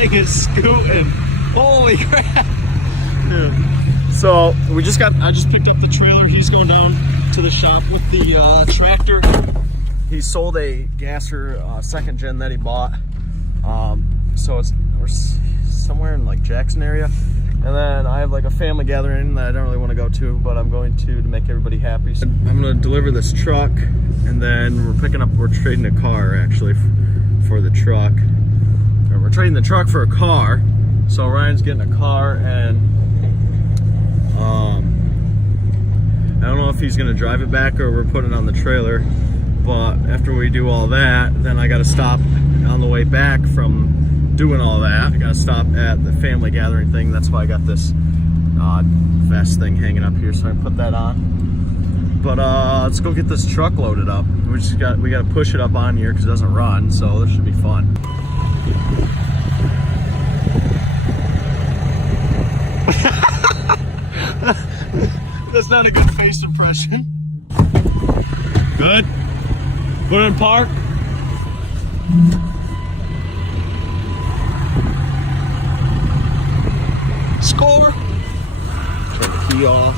thing is scooting. Holy crap. Yeah. So I just picked up the trailer. He's going down to the shop with the tractor. He sold a gasser second gen that he bought. So we're somewhere in like Jackson area. And then I have like a family gathering that I don't really want to go to, but I'm going to make everybody happy. So I'm going to deliver this truck, and then we're trading a car actually for the truck. Or we're trading the truck for a car. So Ryan's getting a car, and I don't know if he's going to drive it back or we're putting it on the trailer. But after we do all that, then I got to stop on the way back from doing all that. I gotta stop at the family gathering thing. That's why I got this vest thing hanging up here, so I put that on. But let's go get this truck loaded up. We gotta push it up on here because it doesn't run, so this should be fun. That's not a good face impression. Good. Put it in park. Score! Turn the key off.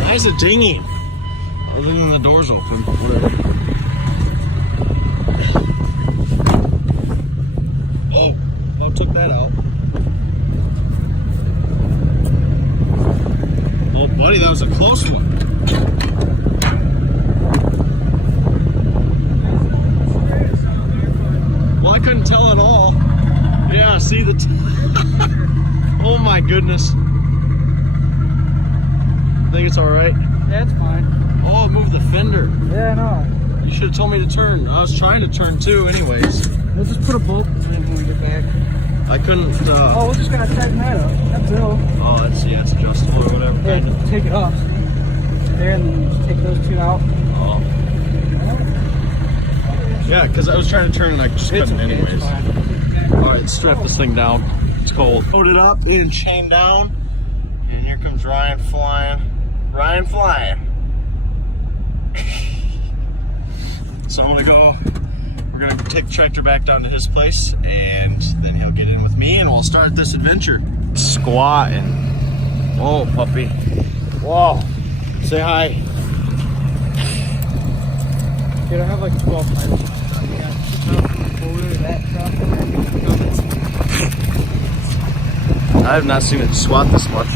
Why is it dinging? Other than the door's open. Whatever. Oh, took that out. Oh, buddy, that was a close one. Well, I couldn't tell at all. Yeah, see the oh my goodness. Think it's alright? Yeah, it's fine. Oh, move the fender. Yeah, I know. You should have told me to turn. I was trying to turn too anyways. We'll just put a bolt in when we get back. I couldn't Oh, we're just gonna tighten that up. That's all. Oh, it's adjustable or whatever. Yeah, just take it off. There, and then just take those two out. Oh. Yeah, because I was trying to turn and I just couldn't anyways. Alright, strap this thing down. It's cold. Load it up and chain down. And here comes Ryan flying. Ryan flying. So I'm we're gonna take the tractor back down to his place, and then he'll get in with me and we'll start this adventure. Squatting. Whoa, puppy. Whoa. Say hi. Dude, I have like 12 pipes. I have not seen it squat this much.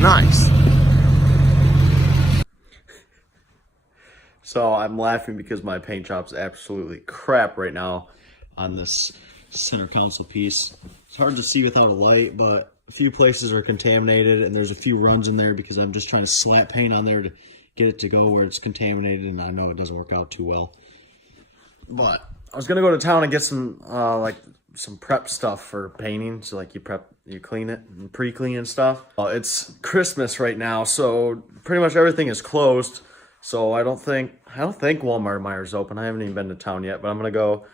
Nice. So I'm laughing because my paint job's absolutely crap right now on this center console piece. It's hard to see without a light, but a few places are contaminated, and there's a few runs in there because I'm just trying to slap paint on there to get it to go where it's contaminated, and I know it doesn't work out too well. But I was gonna go to town and get some some prep stuff for painting. So like you clean it and pre-clean and stuff. It's Christmas right now, so pretty much everything is closed. So I don't think Walmart or Meijer's open. I haven't even been to town yet, but I'm gonna go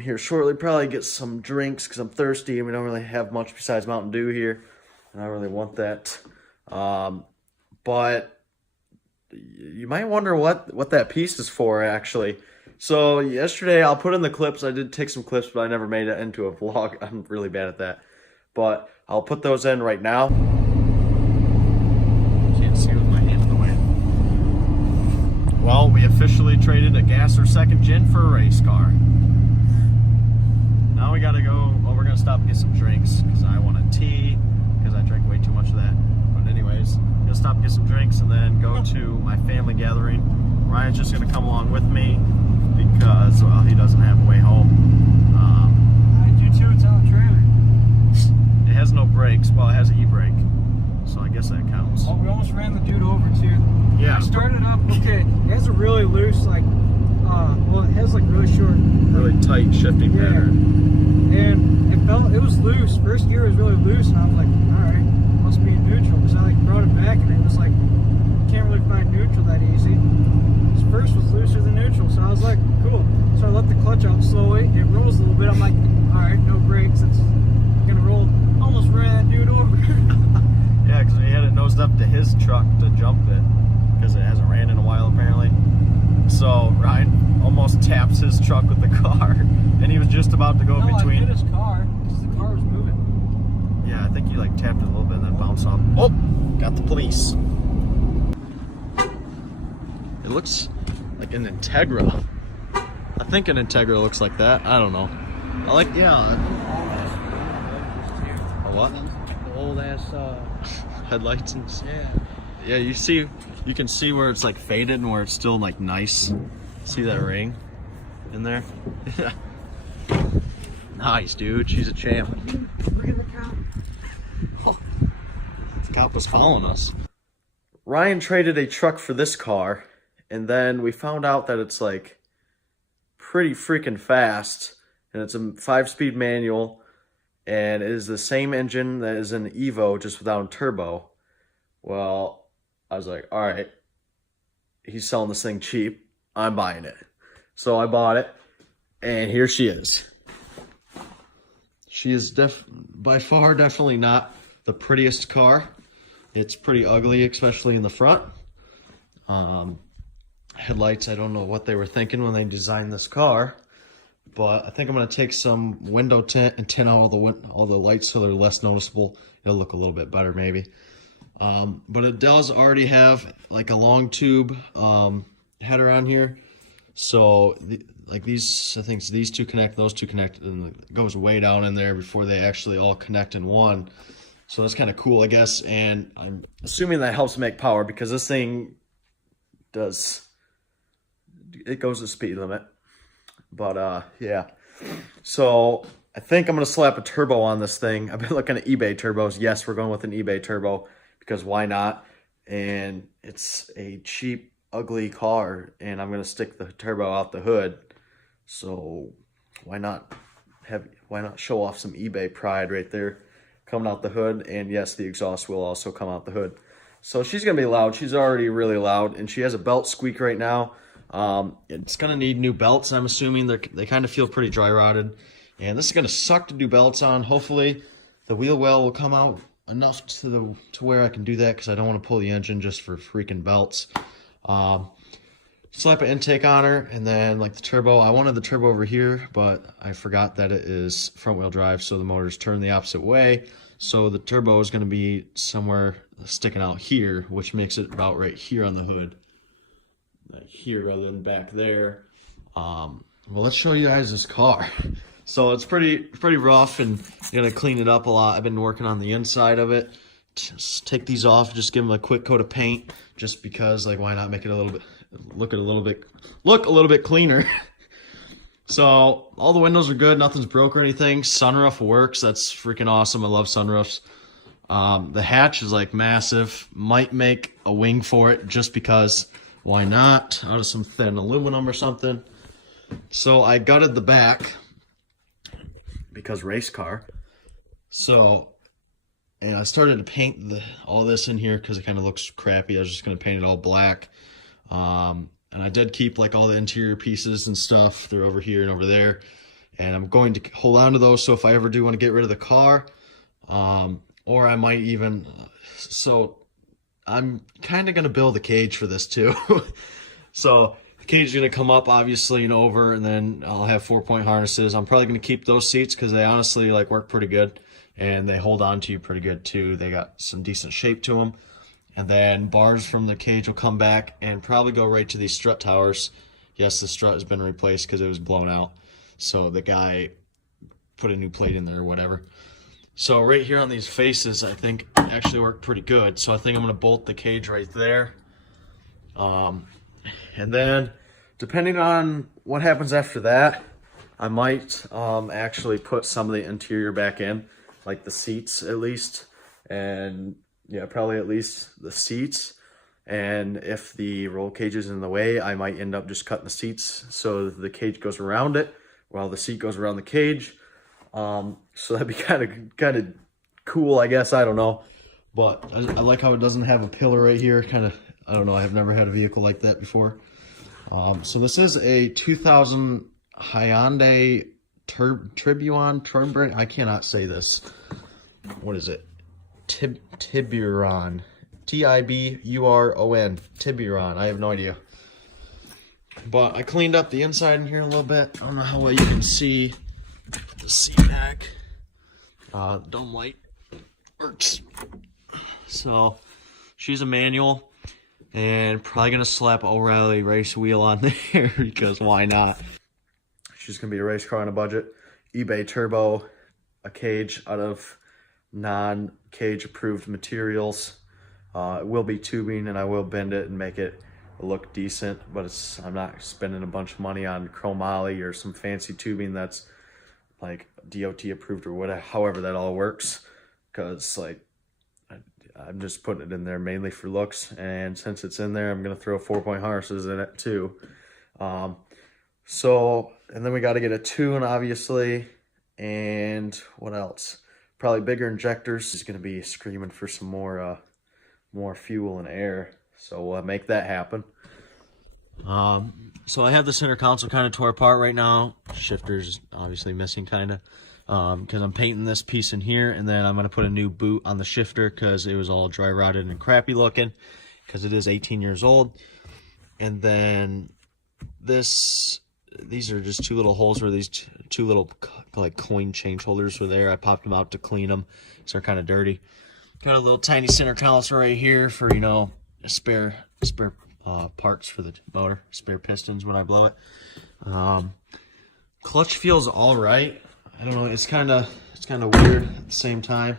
here shortly. Probably get some drinks because I'm thirsty and we don't really have much besides Mountain Dew here, and I really want that. But you might wonder what that piece is for actually. So yesterday, I'll put in the clips. I did take some clips, but I never made it into a vlog. I'm really bad at that. But I'll put those in right now. Can't see with my hand in the way. Well, we officially traded a gasser second gen for a race car. Now we gotta go, well, we're gonna stop and get some drinks because I want a tea because I drank way too much of that. But anyways, I'm gonna stop and get some drinks and then go to my family gathering. Ryan's just gonna come along with me because, well, he doesn't have a way home. I do too, it's on the trailer. It has no brakes. Well, it has an e-brake, so I guess that counts. Oh, we almost ran the dude over too. Yeah. I started up, okay, it has a really loose, like, well, it has like really short. Really tight shifting pattern. And it was loose. First gear was really loose, and I was like, alright, must be neutral. Because I like brought it back, and it was like, can't really find neutral that easy. First was looser than neutral, so I was like, cool. So I let the clutch out slowly. It rolls a little bit. I'm like, all right, no brakes. It's gonna roll. Almost ran that dude over. Yeah, because we had it nosed up to his truck to jump it because it hasn't ran in a while apparently. So Ryan almost taps his truck with the car, and he was just about to go No, between. I hit his car because the car was moving. Yeah, I think he like tapped it a little bit and then bounced off. Oh, got the police. It looks like an Integra. I think an Integra looks like that. I don't know. I like, yeah. A what? The old ass. Headlights and Yeah. yeah. You can see where it's like faded and where it's still like nice. See that ring in there? Nice, dude. She's a champ. Look at the cop. Oh, the cop was following us. Ryan traded a truck for this car, and then we found out that it's like pretty freaking fast, and it's a 5-speed manual, and it is the same engine that is in the Evo, just without a turbo. Well, I was like, all right, he's selling this thing cheap. I'm buying it. So I bought it, and here she is. She is by far definitely not the prettiest car. It's pretty ugly, especially in the front. Headlights, I don't know what they were thinking when they designed this car, but I think I'm going to take some window tint and tint out all the lights so they're less noticeable. It'll look a little bit better maybe. But it does already have like a long tube header on here. So like these, I think these two connect, those two connect, and it goes way down in there before they actually all connect in one. So that's kind of cool, I guess. And I'm assuming that helps make power because this thing goes the speed limit. But yeah. So I think I'm going to slap a turbo on this thing. I've been looking at eBay turbos. Yes, we're going with an eBay turbo because why not? And it's a cheap, ugly car, and I'm going to stick the turbo out the hood. So why not show off some eBay pride right there coming out the hood? And yes, the exhaust will also come out the hood. So she's going to be loud. She's already really loud, and she has a belt squeak right now. It's going to need new belts. I'm assuming they kind of feel pretty dry rotted, and this is going to suck to do belts on. Hopefully the wheel well will come out enough to where I can do that because I don't want to pull the engine just for freaking belts. Slap an intake on her, and then like the turbo, I wanted the turbo over here, but I forgot that it is front wheel drive, so the motor's turned the opposite way. So the turbo is going to be somewhere sticking out here, which makes it about right here on the hood. Here rather than back there. Well, let's show you guys this car. So it's pretty rough, and I'm gonna clean it up a lot. I've been working on the inside of it. Just take these off, just give them a quick coat of paint, just because, like, why not make it look a little bit cleaner. So all the windows are good, nothing's broke or anything. Sunroof works. That's freaking awesome. I love sunroofs. The hatch is like massive. Might make a wing for it just because. Why not? Out of some thin aluminum or something. So I gutted the back because race car. So, and I started to paint all this in here because it kind of looks crappy. I was just going to paint it all black. And I did keep like all the interior pieces and stuff. They're over here and over there. And I'm going to hold on to those. So if I ever do want to get rid of the car, or I might even, so I'm kind of going to build a cage for this too. So the cage is going to come up obviously and over, and then I'll have 4-point harnesses. I'm probably going to keep those seats because they honestly like work pretty good, and they hold on to you pretty good too. They got some decent shape to them. And then bars from the cage will come back and probably go right to these strut towers. Yes, the strut has been replaced because it was blown out. So the guy put a new plate in there or whatever. So right here on these faces, I think actually work pretty good. So I think I'm going to bolt the cage right there. And then depending on what happens after that, I might actually put some of the interior back in, like the seats at least. And yeah, probably at least the seats. And if the roll cage is in the way, I might end up just cutting the seats so the cage goes around it while the seat goes around the cage. So that'd be kind of cool, I guess. I don't know, but I like how it doesn't have a pillar right here. Kind of, I don't know. I've never had a vehicle like that before. So this is a 2000 Hyundai Tiburon. I cannot say this. What is it? Tiburon. Tiburon. Tiburon. I have no idea. But I cleaned up the inside in here a little bit. I don't know how well you can see the seat back. Dome light works. So she's a manual, and probably gonna slap O'Reilly race wheel on there because why not? She's gonna be a race car on a budget. eBay turbo, a cage out of non-cage approved materials. It will be tubing, and I will bend it and make it look decent, but I'm not spending a bunch of money on chromoly or some fancy tubing that's like DOT approved or whatever, however that all works, because like I'm just putting it in there mainly for looks, and since it's in there, I'm gonna throw 4-point harnesses in it too. So, and then we got to get a tune, obviously, and what else? Probably bigger injectors. He's gonna be screaming for some more fuel and air, so we'll make that happen. So I have the center console kind of tore apart right now. Shifter's obviously missing kind of, because I'm painting this piece in here, and then I'm going to put a new boot on the shifter because it was all dry rotted and crappy looking because it is 18 years old. And then these are just two little holes where these two little like coin change holders were there. I popped them out to clean them because they're kind of dirty. Got a little tiny center console right here for, you know, spare parts for the motor, spare pistons when I blow it. Clutch feels all right. I don't know, it's kind of weird at the same time.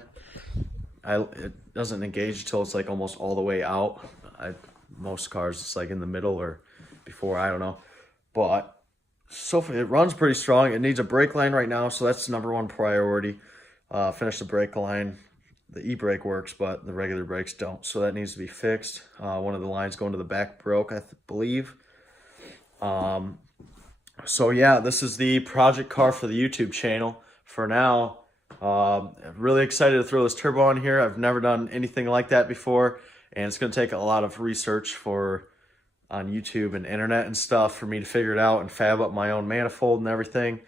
It doesn't engage until it's like almost all the way out. Most cars it's like in the middle or before, I don't know. But so far it runs pretty strong. It needs a brake line right now, so that's the #1 priority. Finish the brake line. The e-brake works, but the regular brakes don't, so that needs to be fixed. One of the lines going to the back broke, I believe. So yeah, this is the project car for the YouTube channel for now. I'm really excited to throw this turbo on here. I've never done anything like that before, and it's going to take a lot of research on YouTube and internet and stuff for me to figure it out and fab up my own manifold and everything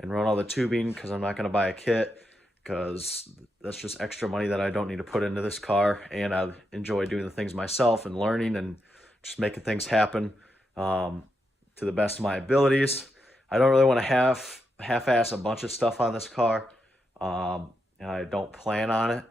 and run all the tubing, because I'm not going to buy a kit, because that's just extra money that I don't need to put into this car, and I enjoy doing the things myself and learning and just making things happen to the best of my abilities. I don't really want to half-ass a bunch of stuff on this car, and I don't plan on it,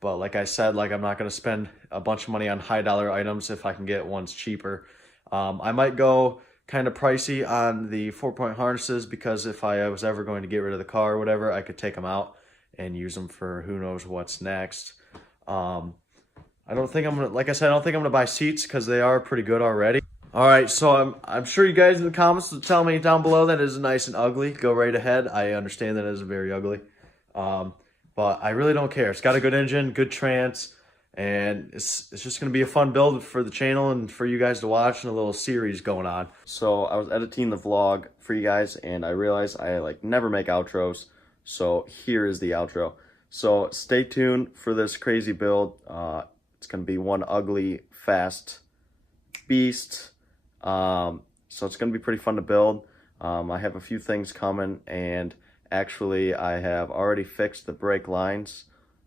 but like I said, like I'm not going to spend a bunch of money on high-dollar items if I can get ones cheaper. I might go kind of pricey on the 4-point harnesses, because if I was ever going to get rid of the car or whatever, I could take them out and use them for who knows what's next. I don't think I'm gonna, like I said, I don't think I'm gonna buy seats because they are pretty good already. All right, so I'm sure you guys in the comments will tell me down below that it is nice and ugly. Go right ahead. I understand that it is very ugly, but I really don't care. It's got a good engine, good trans, and it's just gonna be a fun build for the channel and for you guys to watch, and a little series going on. So I was editing the vlog for you guys, and I realized I like never make outros. So here is the outro. So stay tuned for this crazy build. It's going to be one ugly, fast beast. So it's going to be pretty fun to build. I have a few things coming, and actually I have already fixed the brake lines.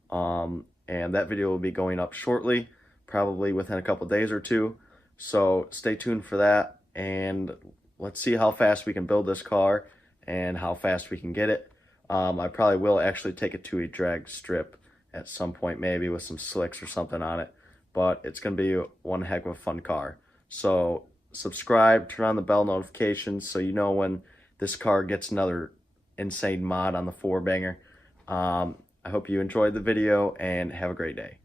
And that video will be going up shortly, probably within a couple days or two. So stay tuned for that, and let's see how fast we can build this car and how fast we can get it. I probably will actually take it to a drag strip at some point, maybe with some slicks or something on it. But it's going to be one heck of a fun car. So subscribe, turn on the bell notifications so you know when this car gets another insane mod on the 4-banger. I hope you enjoyed the video, and have a great day.